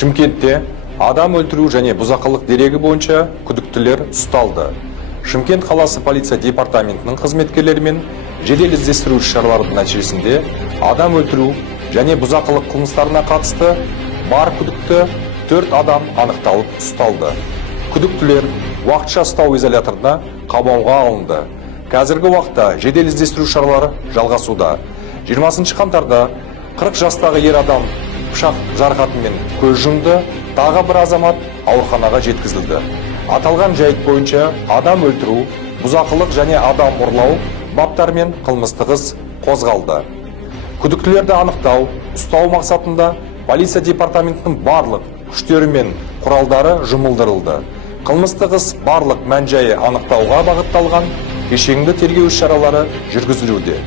Шымкентте адам өлтіру және бұзақылық дерегі бойынша күдіктілер ұсталды. Шымкент қаласы полиция департаментінің қызметкерлерімен жедел іздестіру шараларының нәтижесінде адам өлтіру және бұзақылық қылмыстарына қатысты бар күдікті 4 адам анықталып ұсталды. Күдіктілер уақытша ұстау изоляторына қамауға алынды. Қазіргі уақытта жедел іздестіру шаралары жалғасуда. 20 қаңтарда 40 жастағы ер адам пышақ жарақатымен көз жұмды, тағы бір азамат ауруханаға жеткізілді. Аталған жайт бойынша адам өлтіру, бұзақылық және адам ұрлау баптарымен қылмыстық іс қозғалды. Күдіктілерді анықтау, ұстау мақсатында полиция департаментінің барлық күштері мен құралдары жұмылдырылды. Қылмыстық іс барлық мән-жайы анықтауға бағытталған кешенді тергеу шаралары жүргізілуде.